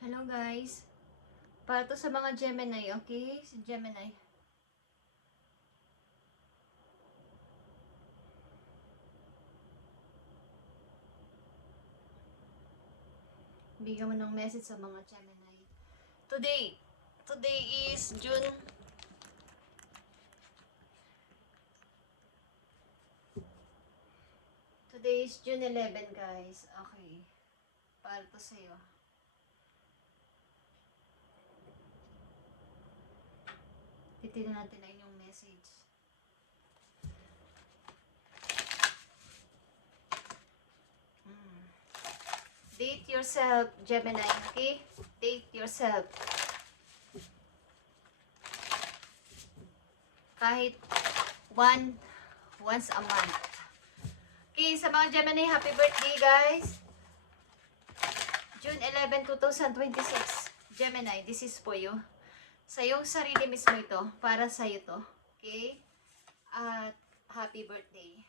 Hello guys. Para to sa mga Gemini, okay? Si Gemini. Bigyan mo ng message sa mga Gemini. Today is June. Today is June 11, guys. Okay. Para to sa'yo. Titignan natin na inyong message. Date yourself, Gemini, okay? Date yourself. Kahit once a month. Okay, sa mga Gemini, happy birthday, guys. June 11, 2026. Gemini, this is for you. Sa iyong sarili mismo ito. Para sa iyo to. Okay? At happy birthday.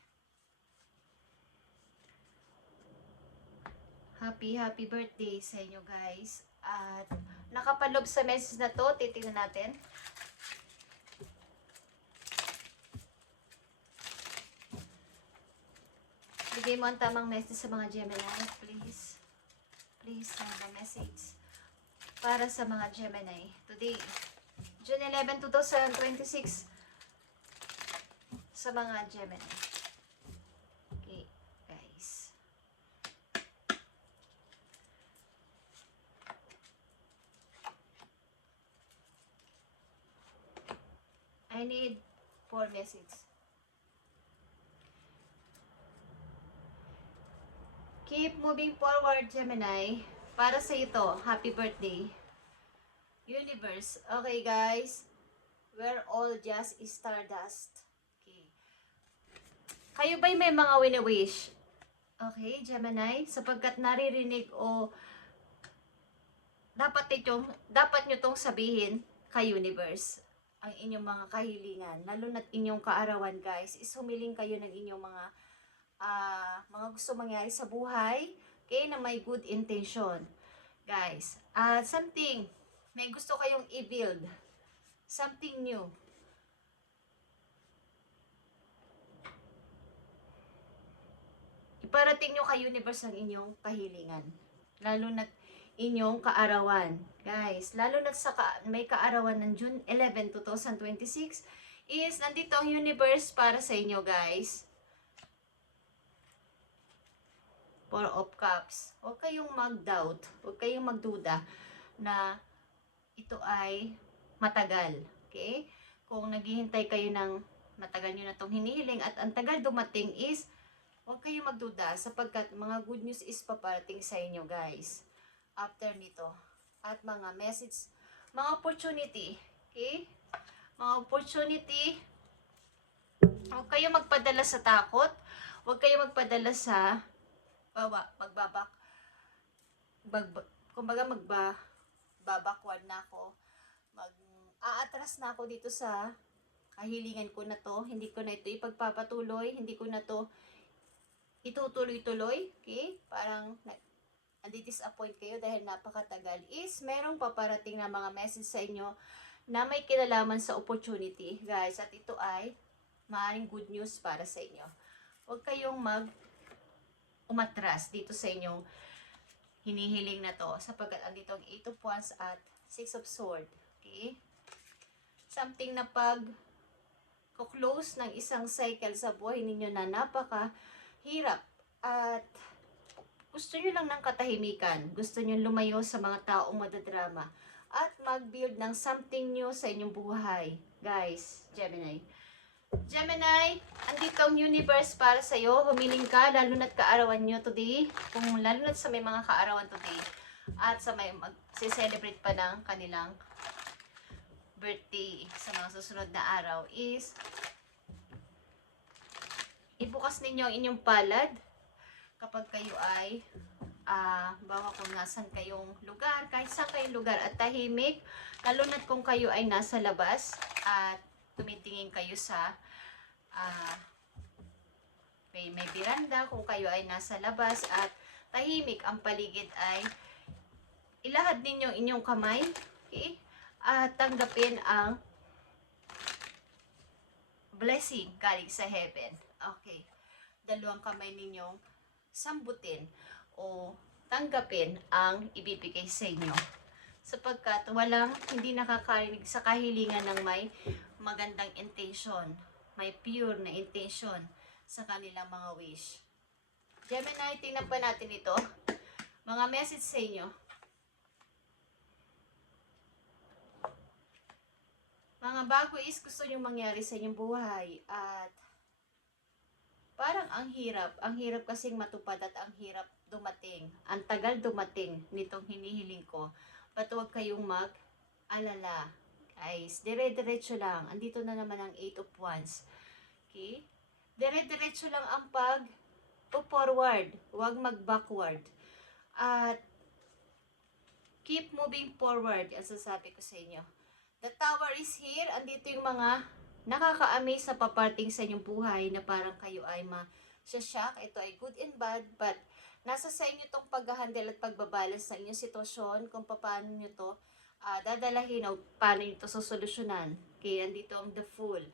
Happy birthday sa inyo, guys. At nakapalob sa message na to. Titingnan natin. Bigay mo ang tamang message sa mga Gemini. Please. Please send a message. Para sa mga Gemini. Today, June 11, 2026. Sa mga Gemini. Okay, guys. I need 4 messages. Keep moving forward, Gemini. Para sa ito, happy birthday. Universe. Okay, guys. We're all just stardust. Okay. Kayo ba'y may mga wini-wish? Okay, Gemini. Sapagkat naririnig o dapat nyo tong sabihin kay Universe. Ang inyong mga kahilingan. Lalo na't inyong kaarawan, guys. Is humiling kayo ng inyong mga gusto mangyari sa buhay, okay, na may good intention, guys. Something, may gusto kayong i-build, something new. Iparating nyo kay Universe ang inyong kahilingan, lalo na inyong kaarawan, guys. Lalo na sa may kaarawan ng June 11, 2026, is nandito ang Universe para sa inyo, guys. 4 of Cups. Huwag kayong mag-doubt, huwag kayong magduda na ito ay matagal. Okay? Kung naghihintay kayo ng matagal nyo na itong hinihiling at ang tagal dumating is, huwag kayong magduda sapagkat mga good news is paparating sa inyo, guys. After nito. At mga message, mga opportunity. Okay? Mga opportunity. Huwag kayong magpadala sa takot. Huwag kayong magpadala sa magbabackward na ako, aatras na ako dito sa kahilingan ko na to, hindi ko na ito ipagpapatuloy, hindi ko na to itutuloy-tuloy, okay? Parang andi-disappoint kayo dahil napakatagal, is merong paparating na mga message sa inyo na may kinalaman sa opportunity, guys, at ito ay maaaring good news para sa inyo. Huwag kayong umatras dito sa inyong hinihiling na to sapagkat andito ang 8 of Wands at 6 of Swords. Okay? Something na close ng isang cycle sa buhay ninyo na napakahirap at gusto nyo lang ng katahimikan. Gusto nyo lumayo sa mga taong madadrama at mag-build ng something new sa inyong buhay. Guys, Gemini. Gemini, andito ang Universe para sa iyo. Humiling ka, lalo na't kaarawan nyo today. Kung lalo na't sa may mga kaarawan today. At sa may mag-celebrate pa ng kanilang birthday sa mga susunod na araw is ibukas ninyo ang inyong palad kapag kayo ay bawa kung nasan kayong lugar, kahit saan kayong lugar at tahimik, lalo na't kung kayo ay nasa labas at tumitingin kayo sa may biranda, kung kayo ay nasa labas at tahimik ang paligid ay ilahad ninyo inyong kamay, okay? At tanggapin ang blessing galing sa heaven. Okay. Dalawang kamay ninyong sambutin o tanggapin ang ibibigay sa inyo. Sapagkat hindi nakakarinig sa kahilingan ng may magandang intention, may pure na intention sa kanilang mga wish. Gemini, tingnan pa natin ito. Mga message sa inyo. Mga bago is gusto nyo mangyari sa inyong buhay at parang ang hirap kasing matupad at ang hirap dumating. Ang tagal dumating nitong hinihiling ko. But huwag kayong mag-alala. Guys, dire-diretso lang. Andito na naman ang 8 of Wands. Okay? Dire-diretso lang ang pag-forward. Huwag mag-backward. At keep moving forward. Ang sasabi ko sa inyo. The Tower is here. Andito yung mga nakaka-amaze sa paparting sa inyong buhay na parang kayo ay ma-shock. Ito ay good and bad, but nasa sa inyo itong pag-handle at pagbabalance sa inyong sitwasyon, kung paano nyo to dadalahin o paano nyo to susolusyonan. Kaya andito ang the Fool.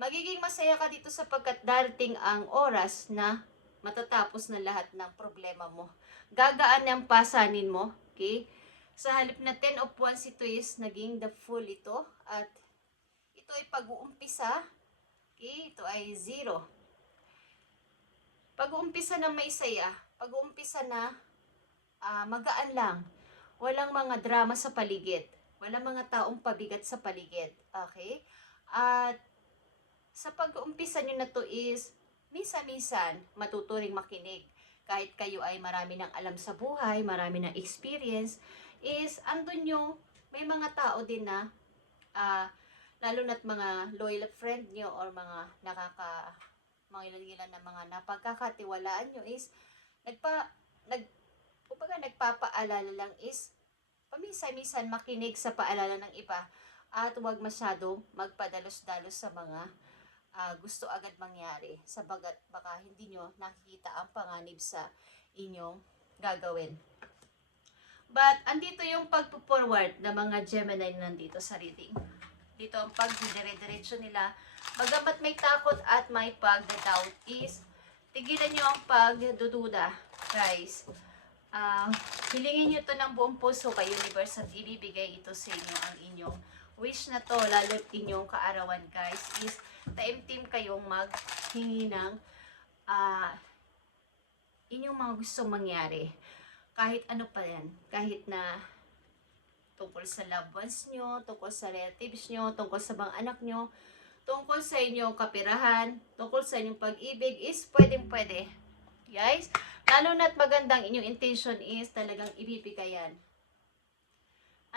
Magiging masaya ka dito sapagkat darating ang oras na matatapos na lahat ng problema mo. Gagaan ang pasanin mo. Okay? Sa halip na 10 of Wands, ito is naging the Fool ito. At ito ay pag-uumpisa. Okay? Ito ay 0. Pag-uumpisa na may saya. Pag-uumpisa na magaan lang. Walang mga drama sa paligid. Walang mga taong pabigat sa paligid. Okay? At sa pag-uumpisa nyo na to is minsan-minsan matuturing makinig. Kahit kayo ay marami ng alam sa buhay, marami ng experience, is andun yung may mga tao din na lalo na't mga loyal friend nyo or mga mga ilan na mga napagkakatiwalaan nyo is nagpapaalala lang is paminsan-minsan makinig sa paalala ng iba at huwag masyadong magpadalos-dalos sa mga gusto agad mangyari sabagat baka hindi nyo nakikita ang panganib sa inyong gagawin. But andito yung pag-forward ng mga Gemini nandito sa reading. Dito ang pag-dire-diretso nila. Bagamat may takot at may pag-doubt is tigilan nyo ang pagdududa, guys. Hilingin nyo to ng buong puso kay universe at ibibigay ito sa inyo ang inyong wish na to, lalo inyong kaarawan, guys, is taimtim kayong maghingi ng inyong mga gustong mangyari. Kahit ano pa yan, kahit na tungkol sa loved ones nyo, tungkol sa relatives nyo, tungkol sa mga anak nyo, tungkol sa inyong kapirahan, tungkol sa inyong pag-ibig, is pwedeng-pwede. Guys, lalo na't magandang inyong intention is talagang ibibigayan.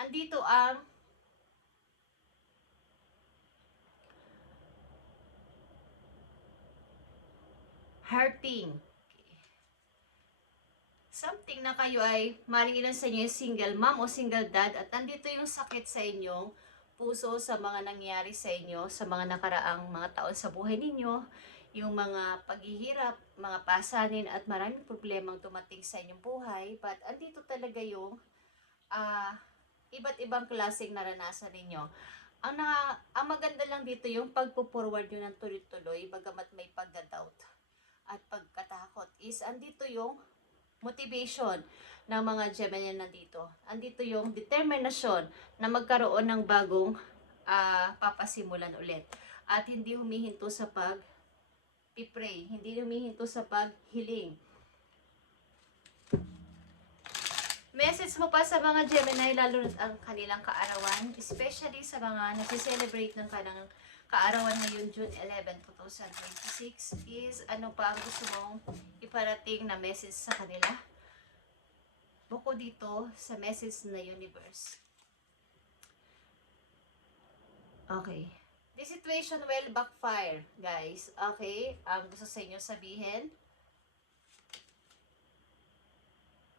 Andito ang hurting. Something na kayo ay maring ilan sa inyo yung single mom o single dad at nandito yung sakit sa inyong puso sa mga nangyari sa inyo, sa mga nakaraang mga taon sa buhay ninyo, yung mga paghihirap, mga pasanin at maraming problemang dumating sa inyong buhay. But andito talaga yung iba't ibang klaseng naranasan ninyo. Ang maganda lang dito yung pagpo-forward nyo ng tuloy-tuloy bagamat may pagda-doubt at pagkatakot is andito yung motivation ng mga Gemini nandito. Andito yung determinasyon na magkaroon ng bagong papasimulan ulit. At hindi humihinto sa pag-pray, hindi humihinto sa paghiling. Message mo pa sa mga Gemini, lalo na ang kanilang kaarawan, especially sa mga nasi-celebrate ng kanilang kaarawan ngayon, June 11, 2026, is ano pa ang gusto mong iparating na message sa kanila? Buko dito sa message na universe. Okay. This situation will backfire, guys. Okay? Ang gusto sa inyo sabihin,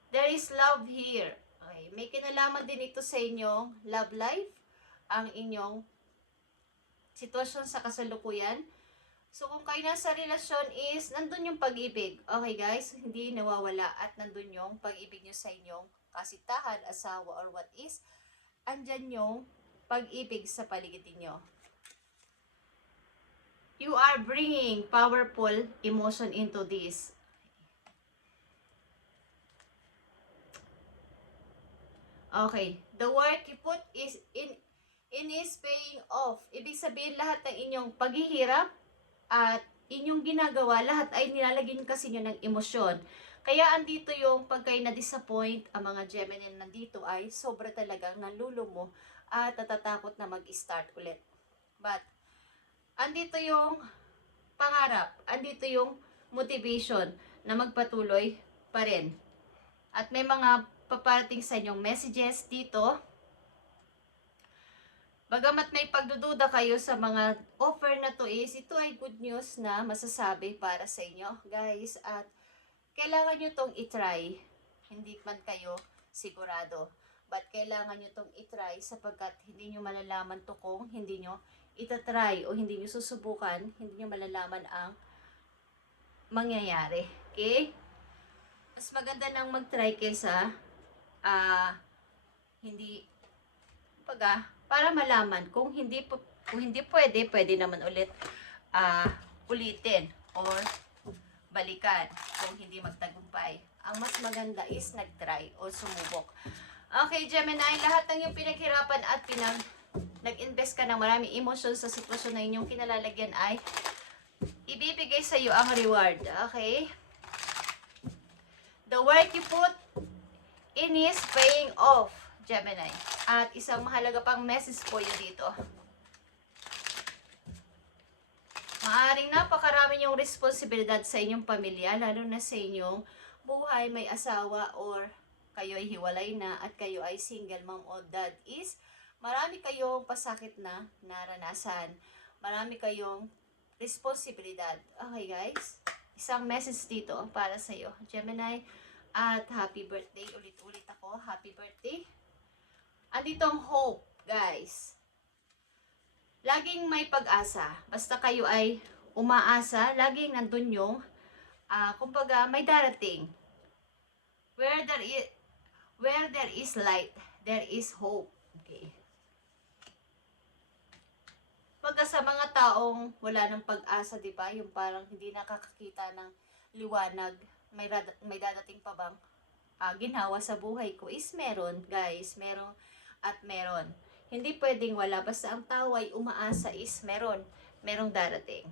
there is love here. Okay. May kinalaman din ito sa inyong love life, ang inyong sitwasyon sa kasalukuyan. So, kung kayo nasa relasyon is, nandun yung pag-ibig. Okay, guys? Hindi nawawala at nandun yung pag-ibig nyo sa inyong kasitahan, asawa, or what is, andyan yung pag-ibig sa paligid ninyo. You are bringing powerful emotion into this. Okay, the work you put in is paying off. Ibig sabihin, lahat ng inyong paghihirap at inyong ginagawa, lahat ay nilalagyan kasi nyo ng emosyon. Kaya andito yung pag kayo na-disappoint, ang mga Gemini na nandito ay sobra talagang nalulumo at natatakot na mag-start ulit. But, andito yung pangarap, andito yung motivation na magpatuloy pa rin. At may mga paparating sa inyong messages dito. Bagamat may pagdududa kayo sa mga offer na to is, ito ay good news na masasabi para sa inyo, guys. At kailangan nyo tong itry. Hindi man kayo sigurado. But kailangan nyo tong itry sapagkat hindi nyo malalaman to kung hindi nyo itatry o hindi nyo susubukan, hindi nyo malalaman ang mangyayari. Okay? Mas maganda nang mag-try kaysa hindi para malaman kung hindi pwede naman ulit ulitin or balikan kung hindi magtagumpay. Ang mas maganda is nag-try o sumubok. Okay, Gemini, lahat ng yung pinaghirapan at nag-invest ka ng maraming emotion sa sitwasyon na inyong kinalalagyan ay ibibigay sa iyo ang reward. Okay? The work you put in is paying off, Gemini. At isang mahalaga pang message po yun dito. Maaring napakarami yung responsibilidad sa inyong pamilya, lalo na sa inyong buhay, may asawa or kayo ay hiwalay na at kayo ay single mom o dad is marami kayong pasakit na naranasan. Marami kayong responsibilidad. Okay, guys? Isang message dito para sa iyo, Gemini. At happy birthday. Ulit-ulit ako. Happy birthday. Andito ang hope, guys. Laging may pag-asa. Basta kayo ay umaasa, laging nandun yung, kumbaga, may darating. Where there is light, there is hope. Okay. Pagka sa mga taong wala ng pag-asa, di ba? Yung parang hindi nakakakita ng liwanag, may dadating pa bang ginhawa sa buhay ko is meron, guys. Meron at meron. Hindi pwedeng wala. Basta ang tao ay umaasa is merong darating.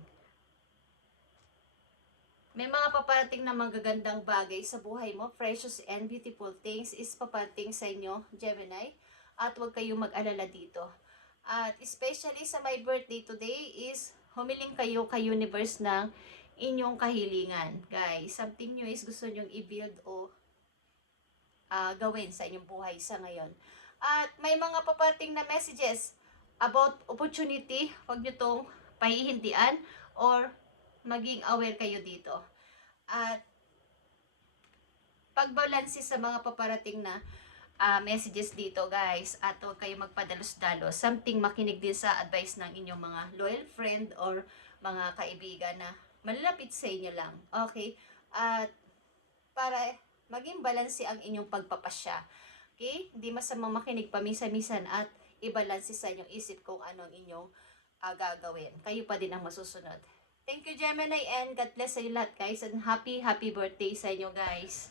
May mga paparating na magagandang bagay sa buhay mo. Precious and beautiful things is paparating sa inyo, Gemini. At huwag kayong mag-alala dito. At especially sa my birthday today is humiling kayo kay universe ng inyong kahilingan. Guys, something new is gusto nyong i-build o gawin sa inyong buhay sa ngayon. At may mga paparating na messages about opportunity. Huwag nyo tong pahihindian or maging aware kayo dito. At pagbalansi sa mga paparating na messages dito, guys. At huwag kayo magpadalos-dalos. Something makinig din sa advice ng inyong mga loyal friend or mga kaibigan na malalapit sa inyo lang. Okay? At para maging balansi ang inyong pagpapasya. Okay? Hindi masamang makinig paminsan-minsan at ibalansi sa inyong isip kung ano ang inyong gagawin. Kayo pa din ang masusunod. Thank you, Gemini, and God bless sa inyo lahat, guys. And happy birthday sa inyo, guys.